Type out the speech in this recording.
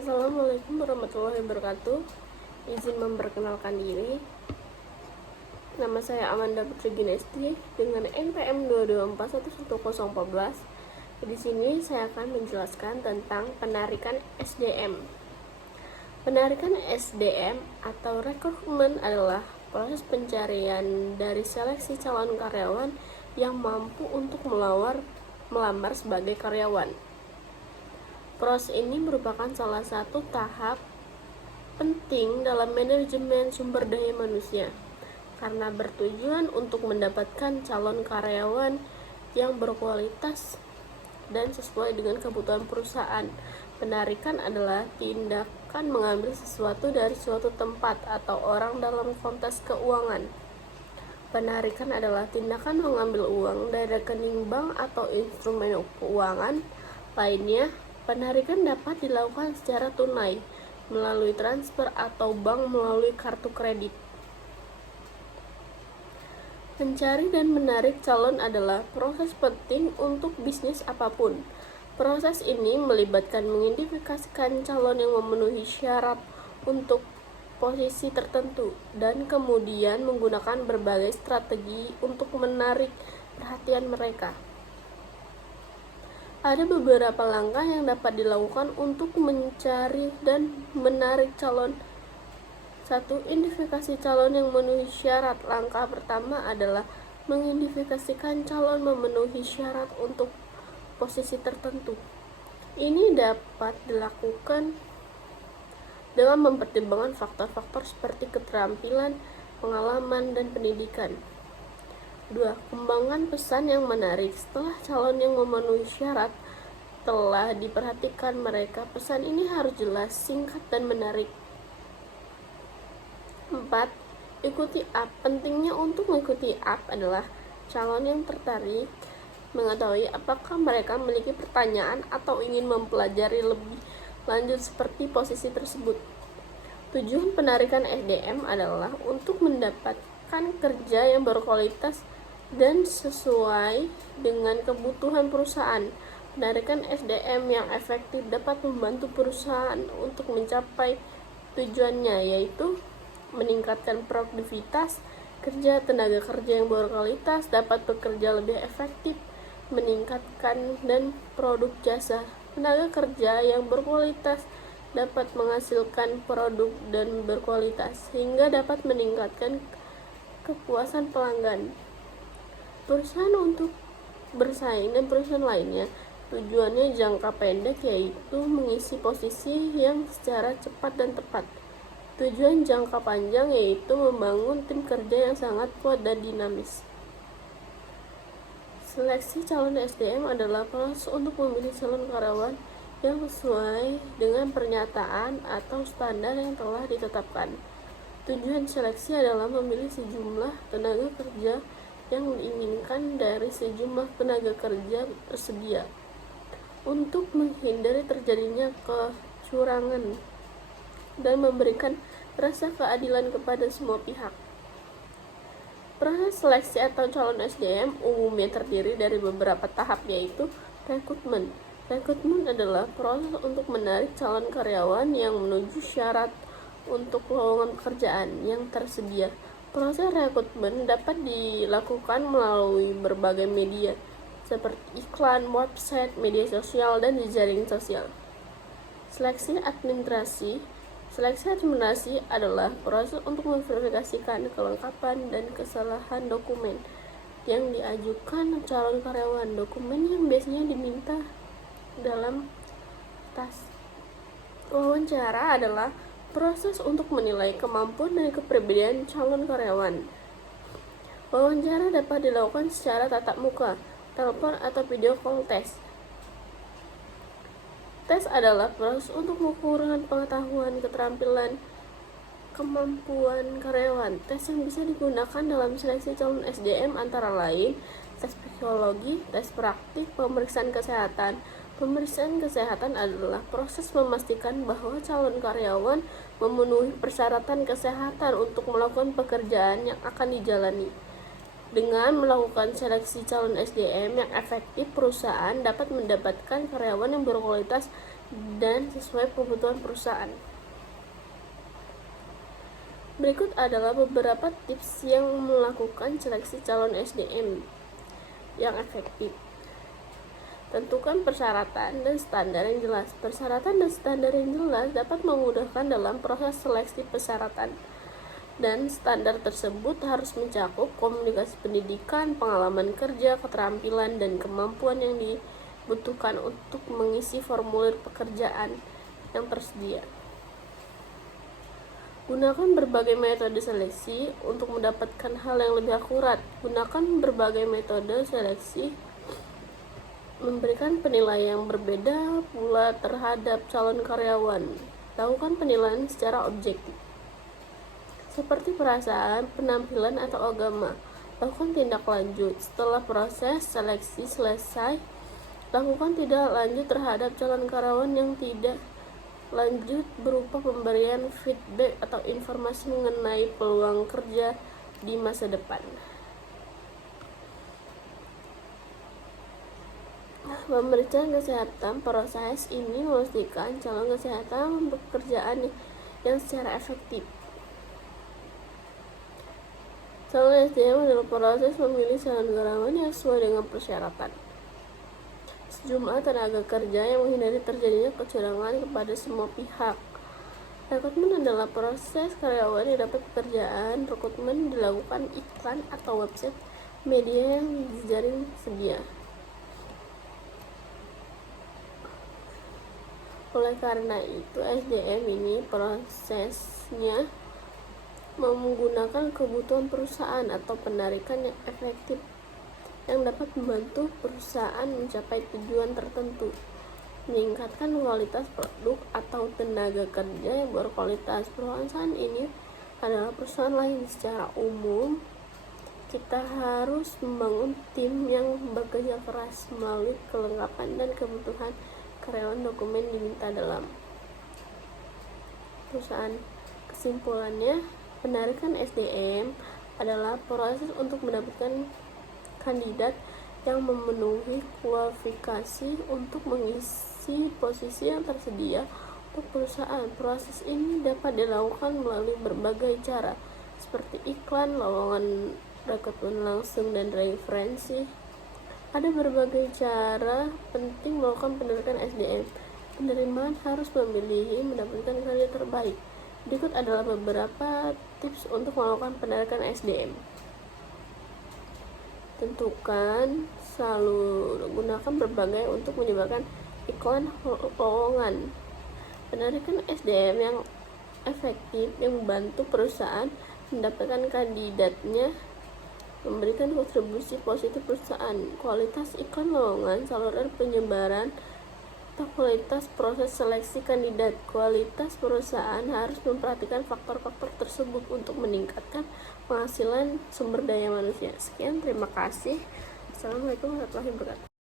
Assalamualaikum warahmatullahi wabarakatuh. Izin memperkenalkan diri. Nama saya Amanda Putri Ginesti dengan NPM 224111014. Di sini saya akan menjelaskan tentang penarikan SDM. Penarikan SDM atau rekrutmen adalah proses pencarian dari seleksi calon karyawan yang mampu untuk melamar sebagai karyawan. Proses ini merupakan salah satu tahap penting dalam manajemen sumber daya manusia karena bertujuan untuk mendapatkan calon karyawan yang berkualitas dan sesuai dengan kebutuhan perusahaan. Penarikan adalah tindakan mengambil sesuatu dari suatu tempat atau orang dalam konteks keuangan. Penarikan adalah tindakan mengambil uang dari rekening bank atau instrumen keuangan lainnya. Penarikan dapat dilakukan secara tunai, melalui transfer atau bank melalui kartu kredit. Mencari dan menarik calon adalah proses penting untuk bisnis apapun. Proses ini melibatkan mengidentifikasikan calon yang memenuhi syarat untuk posisi tertentu dan kemudian menggunakan berbagai strategi untuk menarik perhatian mereka. Ada beberapa langkah yang dapat dilakukan untuk mencari dan menarik calon. 1. Identifikasi calon yang memenuhi syarat. Langkah pertama adalah mengidentifikasikan calon memenuhi syarat untuk posisi tertentu. Ini dapat dilakukan dengan mempertimbangkan faktor-faktor seperti keterampilan, pengalaman, dan pendidikan. 2. Kembangkan pesan yang menarik. Setelah calon yang memenuhi syarat telah diperhatikan mereka, pesan ini harus jelas, singkat, dan menarik. 4. Ikuti up. Pentingnya untuk mengikuti up adalah calon yang tertarik mengetahui apakah mereka memiliki pertanyaan atau ingin mempelajari lebih lanjut seperti posisi tersebut. Tujuan penarikan SDM adalah untuk mendapatkan kerja yang berkualitas dan sesuai dengan kebutuhan perusahaan. Penarikan SDM yang efektif dapat membantu perusahaan untuk mencapai tujuannya, yaitu meningkatkan produktivitas kerja. Tenaga kerja yang berkualitas dapat bekerja lebih efektif, meningkatkan dan produk jasa. Tenaga kerja yang berkualitas dapat menghasilkan produk dan berkualitas sehingga dapat meningkatkan kepuasan pelanggan perusahaan untuk bersaing dan perusahaan lainnya. Tujuannya jangka pendek yaitu mengisi posisi yang secara cepat dan tepat. Tujuan jangka panjang yaitu membangun tim kerja yang sangat kuat dan dinamis. Seleksi calon SDM adalah proses untuk memilih calon karyawan yang sesuai dengan pernyataan atau standar yang telah ditetapkan. Tujuan seleksi adalah memilih sejumlah tenaga kerja yang diinginkan dari sejumlah tenaga kerja tersedia untuk menghindari terjadinya kecurangan dan memberikan rasa keadilan kepada semua pihak. Proses seleksi atau calon SDM umumnya terdiri dari beberapa tahap, yaitu rekrutmen. Rekrutmen adalah proses untuk menarik calon karyawan yang menuju syarat untuk lowongan pekerjaan yang tersedia. Proses rekrutmen dapat dilakukan melalui berbagai media seperti iklan, website, media sosial, dan jejaring sosial. Seleksi administrasi. Seleksi administrasi adalah proses untuk memverifikasikan kelengkapan dan kesalahan dokumen yang diajukan calon karyawan. Dokumen yang biasanya diminta dalam tes wawancara adalah proses untuk menilai kemampuan dan kepribadian calon karyawan. Wawancara dapat dilakukan secara tatap muka, telepon, atau video call test. Tes adalah proses untuk mengukurkan pengetahuan, keterampilan, kemampuan karyawan. Tes yang bisa digunakan dalam seleksi calon SDM antara lain tes psikologi, tes praktik, pemeriksaan kesehatan. Pemeriksaan kesehatan adalah proses memastikan bahwa calon karyawan memenuhi persyaratan kesehatan untuk melakukan pekerjaan yang akan dijalani. Dengan melakukan seleksi calon SDM yang efektif, perusahaan dapat mendapatkan karyawan yang berkualitas dan sesuai kebutuhan perusahaan. Berikut adalah beberapa tips yang melakukan seleksi calon SDM yang efektif. Tentukan persyaratan dan standar yang jelas. Persyaratan dan standar yang jelas dapat memudahkan dalam proses seleksi persyaratan. Dan standar tersebut harus mencakup komunikasi pendidikan, pengalaman kerja, keterampilan, dan kemampuan yang dibutuhkan untuk mengisi formulir pekerjaan yang tersedia. Gunakan berbagai metode seleksi untuk mendapatkan hal yang lebih akurat. Gunakan berbagai metode seleksi memberikan penilaian yang berbeda pula terhadap calon karyawan. Lakukan penilaian secara objektif, seperti perasaan, penampilan, atau agama. Lakukan tindak lanjut. Setelah proses seleksi selesai, lakukan tindak lanjut terhadap calon karyawan yang tidak lanjut berupa pemberian feedback atau informasi mengenai peluang kerja di masa depan. Pemeriksaan kesehatan. Proses ini memastikan calon kesehatan pekerjaan yang secara efektif. Calon SDM adalah proses memilih calon karyawan yang sesuai dengan persyaratan. Sejumlah tenaga kerja yang menghindari terjadinya kecurangan kepada semua pihak. Rekrutmen adalah proses karyawan yang dapat pekerjaan. Rekrutmen dilakukan iklan atau website media yang dijaring sedia. Oleh karena itu, SDM ini prosesnya menggunakan kebutuhan perusahaan atau penarikan yang efektif yang dapat membantu perusahaan mencapai tujuan tertentu, meningkatkan kualitas produk atau tenaga kerja yang berkualitas. Perusahaan ini adalah perusahaan lain. Secara umum, kita harus membangun tim yang bekerja keras melalui kelengkapan dan kebutuhan karyawan. Dokumen diminta dalam perusahaan. Kesimpulannya, penarikan SDM adalah proses untuk mendapatkan kandidat yang memenuhi kualifikasi untuk mengisi posisi yang tersedia untuk perusahaan. Proses ini dapat dilakukan melalui berbagai cara, seperti iklan, lowongan rekrutmen langsung, dan referensi. Ada berbagai cara penting melakukan penarikan SDM. Penerimaan harus memilih mendapatkan kandidat terbaik. Berikut adalah beberapa tips untuk melakukan penarikan SDM. Tentukan selalu gunakan berbagai untuk menyebarkan iklan lowongan. Penarikan SDM yang efektif yang membantu perusahaan mendapatkan kandidatnya, memberikan kontribusi positif perusahaan. Kualitas iklan lowongan, saluran penyebaran, atau kualitas proses seleksi kandidat. Kualitas perusahaan harus memperhatikan faktor-faktor tersebut untuk meningkatkan penghasilan sumber daya manusia. Sekian, terima kasih. Assalamualaikum warahmatullahi wabarakatuh.